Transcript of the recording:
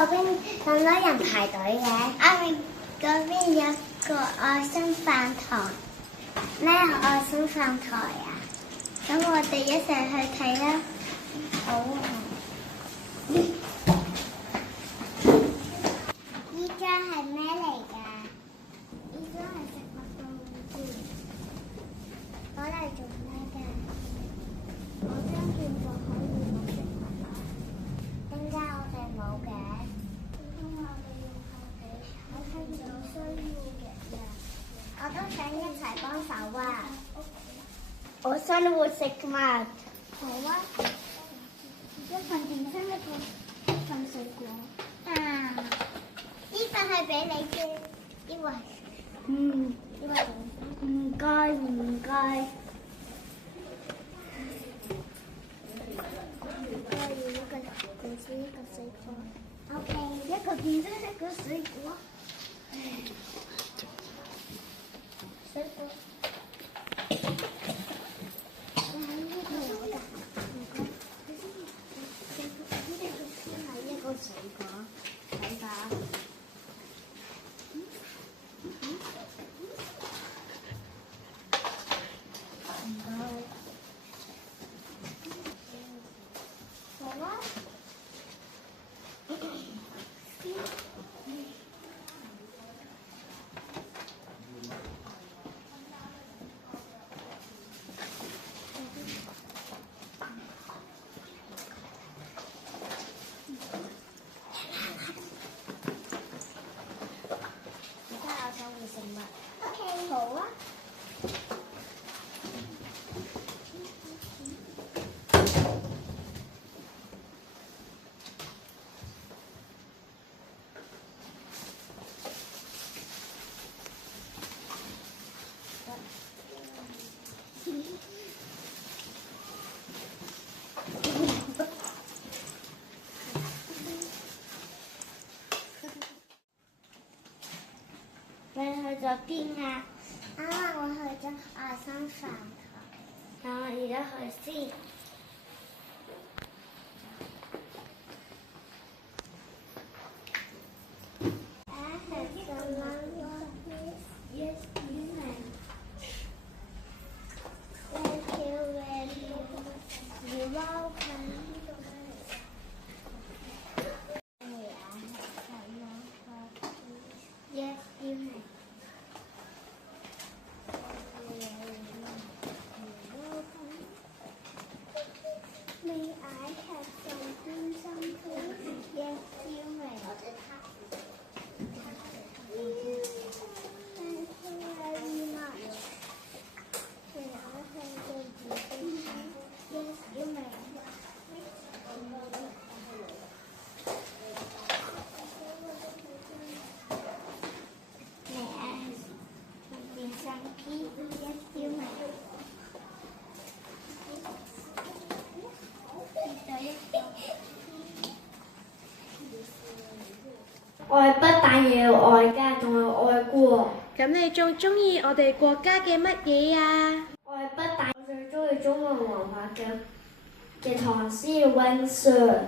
嗰邊咁多人排隊嘅？我哋嗰邊有個愛心飯堂。咩愛心飯台啊？咁我哋一齊去睇啦。好啊。依家係咩嚟㗎？依家係食物檔喎。攞嚟做咩㗎？我將見過可以攞食物啦。點解我哋冇嘅？因為我哋用後備，我睇唔到需要嘅人。我都想一齊幫手啊！我想活食物。好啊！一份點心，一份水果。啊！呢份係俾你嘅，因為因為唔該唔該。我要一個點心，一個水果。OK， 一個點心，一個水果。水果。呢個有㗎，唔該。呢個先係一個水果，睇下。唔該。好啊。OK， 好啊。你去咗邊啊？我去咗愛心飯堂。我而家去先。愛不但要愛家，仲要愛國。咁你仲中意我哋國家嘅乜嘢啊？愛不但我最中意中國文化嘅唐詩溫説。